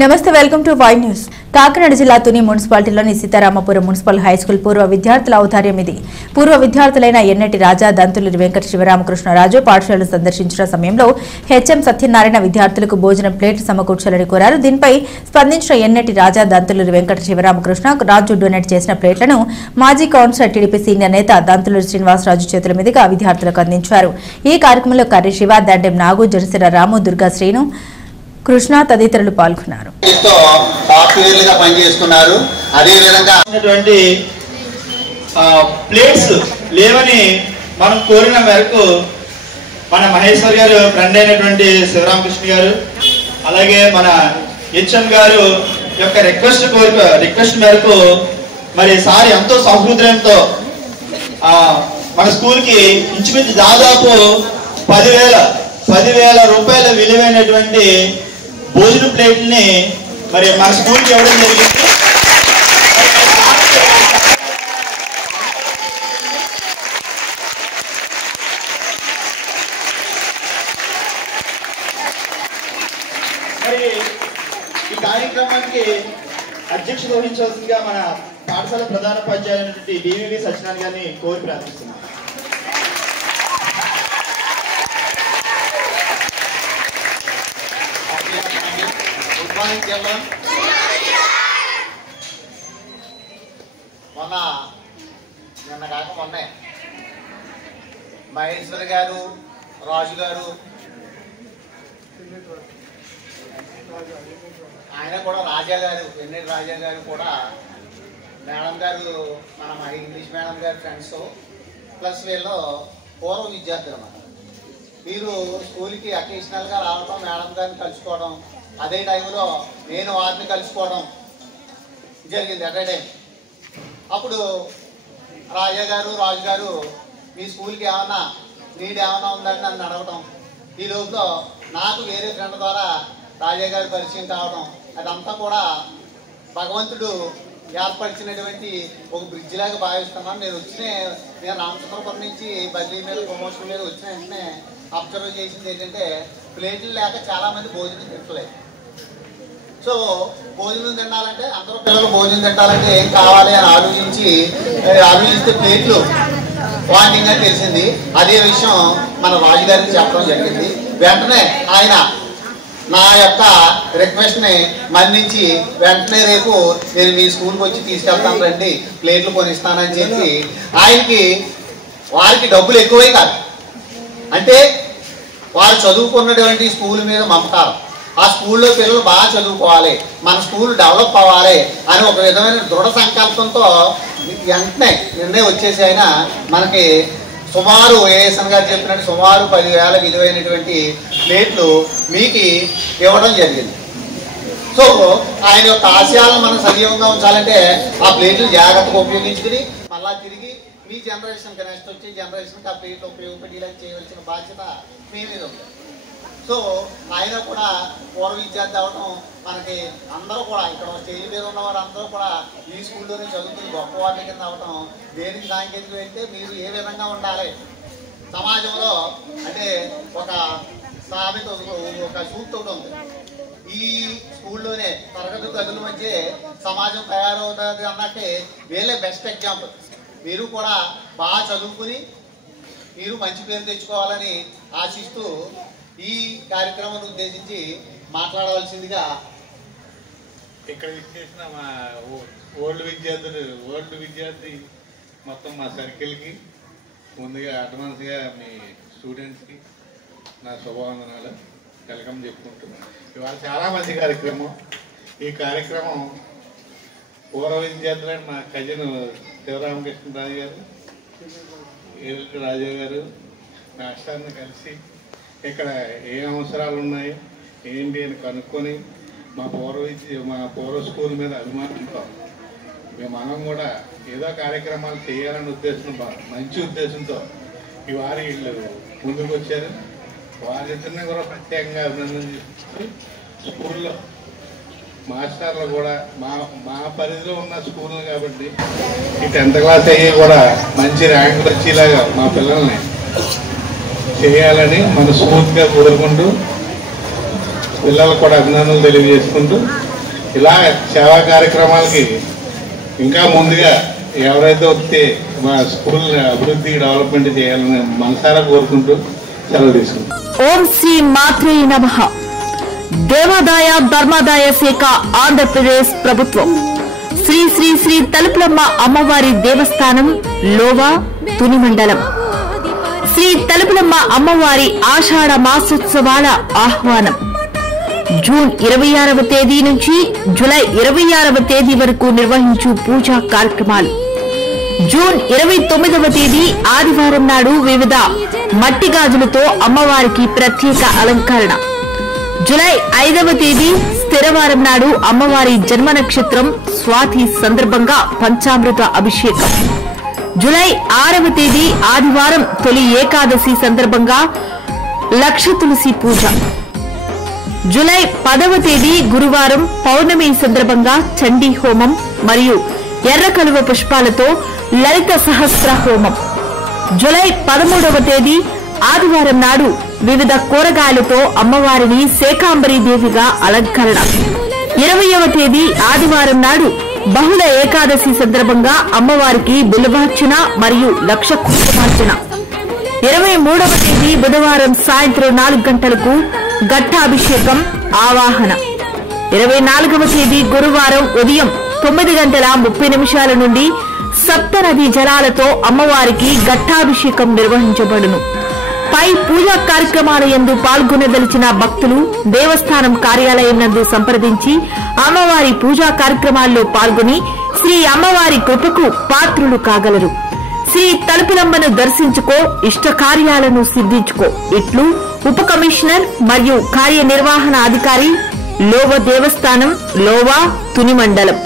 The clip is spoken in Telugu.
నమస్తే welcome to Y news. Kakinada జిల్లా తుని మున్సిపాలిటీలోని సీతారామపురం మున్సిపల్ హైస్కూల్ పూర్వ విద్యార్థుల ఔదార్యం ఇది. పూర్వ విద్యార్థులైన ఎన్నటి రాజా, దంతులూరి వెంకట శివరామకృష్ణరాజు పాఠశాలను సందర్శించిన సమయంలో హెచ్ఎం సత్యనారాయణ విద్యార్థులకు భోజనం ప్లేట్ సమకూర్చాలని కోరారు. దీనిపై స్పందించిన ఎన్నటి రాజా, దంతులూరి వెంకట శివరామకృష్ణ రాజు డొనేట్ చేసిన ప్లేట్లను మాజీ కౌన్సిలర్ టీడీపీ సీనియర్ నేత దంతులూరి శ్రీనివాసరాజు చేతుల మీదుగా విద్యార్థులకు అందించారు. ఈ కార్యక్రమంలో కర్రి శివ, దండెం నాగు, జనసేన రాము, దుర్గా శ్రీను, కృష్ణ తదితరులు పాల్గొన్నారు. ప్లేట్స్ లేవని మనం కోరిన మేరకు మన మహేశ్వర్ గారు ఫ్రెండ్ అయినటువంటి శివరామకృష్ణ గారు, అలాగే మన హెచ్ఎం గారు యొక్క రిక్వెస్ట్ మేరకు మరి సార్ ఎంతో సహృదయంతో మన స్కూల్కి ఇంచుమించు దాదాపు 10,000 రూపాయల విలువైనటువంటి భోజన ప్లేట్ని మరి మన స్కూల్కి ఇవ్వడం జరిగింది. మరి ఈ కార్యక్రమానికి అధ్యక్షత వహించవలసిందిగా మన పాఠశాల ప్రధానోపాధ్యాయులైనటువంటి డివివి సత్యనారాయణ గారిని కోరి ప్రార్థిస్తున్నాం. నిన్న కాక మొన్నే మహేశ్వర్ గారు, రాజు గారు, ఆయన కూడా రాజా గారు, ఎన్ఎల్ రాజా గారు కూడా మేడం గారు, మన ఇంగ్లీష్ మేడం గారు ఫ్రెండ్స్ ప్లస్ వీళ్ళు పూర్వ విద్యార్థులు అన్నమాట. మీరు స్కూల్కి అకేషనల్గా రావడం, మేడం గారిని కలుసుకోవడం, అదే టైంలో నేను వారిని కలుసుకోవడం జరిగింది అట్ ఏ టైం. అప్పుడు రాజా గారు, రాజు గారు మీ స్కూల్కి ఏమన్నా నీడ్ ఏమన్నా ఉందని నన్ను అడగటం, ఈ లోపల నాకు వేరే ఫ్రెండ్ ద్వారా రాజా గారు పరిచయం కావడం, అదంతా కూడా భగవంతుడు ఏర్పరిచినటువంటి ఒక బ్రిడ్జ్ లాగా భావిస్తున్నాను. నేను రామచంద్రపురం నుంచి బదిలీ మీద ప్రమోషన్ మీద వచ్చిన వెంటనే అబ్జర్వ్ చేసింది ఏంటంటే ప్లేట్లు లేక చాలామంది భోజనం తింటలేదు. సో భోజనం తినాలంటే అందరూ పిల్లలు భోజనం తింటాలంటే ఏం కావాలి అని ఆలోచిస్తే ప్లేట్లు వాంటింగ్ అని తెలిసింది. అదే విషయం మన రాజు గారికి చెప్పడం జరిగింది. వెంటనే ఆయన నా యొక్క రిక్వెస్ట్ని మన్నించి వెంటనే రేపు నేను మీ స్కూల్కి వచ్చి తీసుకెళ్తాను రండి, ప్లేట్లు కొనిస్తానని చెప్పి వారికి డబ్బులు ఎక్కువే కాదు, అంటే వారు చదువుకున్నటువంటి స్కూల్ మీద మమకారం, ఆ స్కూల్లో పిల్లలు బాగా చదువుకోవాలి, మన స్కూల్ డెవలప్ అవ్వాలి అని ఒక విధమైన దృఢ సంకల్పంతో వెంటనే నిర్ణయం వచ్చేసి ఆయన మనకి సుమారు ఏఎస్ఎన్ గారు చెప్పినట్టు సుమారు 10,000 విలువైనటువంటి ప్లేట్లు మీకు ఇవ్వడం జరిగింది. సో ఆయన యొక్క ఆశయాలను మనం సజీవంగా ఉంచాలంటే ఆ ప్లేట్లు జాగ్రత్తగా ఉపయోగించుకుని మళ్ళా తిరిగి మీ జనరేషన్కి, నెక్స్ట్ వచ్చే జనరేషన్కి ఆ ప్లేట్లు ఉపయోగపడేలా చేయవలసిన బాధ్యత మీ మీద ఉంది. సో ఆయన కూడా పూర్వ విద్యార్థి అవడం, మనకి అందరూ కూడా ఇక్కడ స్టేజ్ మీద ఉన్నవారు అందరూ కూడా ఈ స్కూల్లోనే చదువుకుని గొప్పవాళ్ళ కింద అవడం దేనికి సాంకేతికం అంటే మీరు ఏ విధంగా ఉండాలి సమాజంలో, అంటే ఒక సామెత, ఒక సూక్తి ఒకటి ఉంది, ఈ స్కూల్లోనే తరగతి గదుల మధ్య సమాజం తయారవుతుంది అన్నట్టే వీళ్ళే బెస్ట్ ఎగ్జాంపుల్. మీరు కూడా బాగా చదువుకుని మీరు మంచి పేరు తెచ్చుకోవాలని ఆశిస్తూ ఈ కార్యక్రమాన్ని ఉద్దేశించి మాట్లాడవలసిందిగా ఇక్కడ ఇచ్చేసిన మా ఓల్డ్ విద్యార్థి మొత్తం మా సర్కిల్కి ముందుగా అడ్వాన్స్గా మీ స్టూడెంట్స్కి నా శుభవందనాలు, వెల్కమ్ చెప్పుకుంటున్నాను. ఇవాళ చాలా మంచి కార్యక్రమం. ఈ కార్యక్రమం పూర్వ విద్యార్థులని మా కజిన్ శివరామకృష్ణరాజు గారు, రాజా గారు మాస్టర్ని కలిసి ఇక్కడ ఏ అవసరాలు ఉన్నాయో ఏంటి అని కనుక్కొని మా పూర్వ స్కూల్ మీద అభిమానంతో మనం కూడా ఏదో కార్యక్రమాలు చేయాలనే ఉద్దేశం, మంచి ఉద్దేశంతో ఇవాళ వీళ్ళు ముందుకు వచ్చారు. వారిద్దరిని కూడా ప్రత్యేకంగా అభినందించి స్కూల్లో మాస్టర్లు కూడా మా పరిధిలో ఉన్న స్కూల్ కాబట్టి ఈ 10th క్లాస్ అయ్యి కూడా మంచి ర్యాంకులు వచ్చేలాగా మా పిల్లల్ని చేయాలని మనస్ఫూర్తిగా కోరుకుంటూ పిల్లలకు కూడా అభినందనలు తెలియజేసుకుంటూ ఇలా సేవా కార్యక్రమాలకి ఇంకా ముందుగా ఎవరైతే వస్తే మా స్కూల్ అభివృద్ధి డెవలప్మెంట్ చేయాలని మనసారా కోరుకుంటూ సెలవు తీసుకుంటాం. ఓం శ్రీ మాత్రే నమః. దేవాదాయ ధర్మాదాయ శాఖ ఆంధ్రప్రదేశ్ ప్రభుత్వం శ్రీ శ్రీ శ్రీ తలుపులమ్మ అమ్మవారి దేవస్థానం లోవా తుని మండలం శ్రీ తలుపులమ్మ అమ్మవారి ఆషాఢ మాసోత్సవాల ఆహ్వానం జూన్ 26వ తేదీ నుంచి జూలై 26వ తేదీ వరకు నిర్వహించు పూజా కార్యక్రమాలు. జూన్ 29వ తేదీ ఆదివారం నాడు వివిధ మట్టి గాజులతో అమ్మవారికి ప్రత్యేక అలంకరణ. జూలై 5వ తేదీ స్థిరవారం నాడు అమ్మవారి జన్మ నక్షత్రం స్వాతి సందర్భంగా పంచామృత అభిషేకం. జూలై 6వ తేదీ ఆదివారం తొలి ఏకాదశి సందర్భంగా లక్ష తులసి పూజ. జూలై 10వ తేదీ గురువారం పౌర్ణమి సందర్భంగా చండీ హోమం మరియు ఎర్ర కలువ పుష్పాలతో లలిత సహస్ర హోమం. జూలై 13వ తేదీ ఆదివారం నాడు వివిధ కూరగాయలతో అమ్మవారిని శాకాంబరీ దేవిగా అలంకరణ. 20వ తేదీ ఆదివారం నాడు బహుళ ఏకాదశి సందర్భంగా అమ్మవారికి బిల్వార్చన మరియు లక్ష కుంకుమార్చన. 23వ తేదీ బుధవారం సాయంత్రం 4 గంటలకు ఘట్టాభిషేకం ఆవాహన. 24వ తేదీ గురువారం ఉదయం 9:30 నుండి సప్తనది జలాలతో అమ్మవారికి ఘట్టాభిషేకం నిర్వహించబడును. పై పూజా కార్యక్రమాల యందు పాల్గొనదలిచిన భక్తులు దేవస్థానం కార్యాలయం నందు సంప్రదించి అమ్మవారి పూజా కార్యక్రమాల్లో పాల్గొని శ్రీ అమ్మవారి కృపకు పాత్రులు కాగలరు. శ్రీ తలుపులమ్మను దర్శించుకో, ఇష్ట కార్యాలను సిద్ధించుకో. ఇట్లు ఉప కమిషనర్ మరియు కార్యనిర్వహణ అధికారి లోవ దేవస్థానం లోవా తుని మండలం.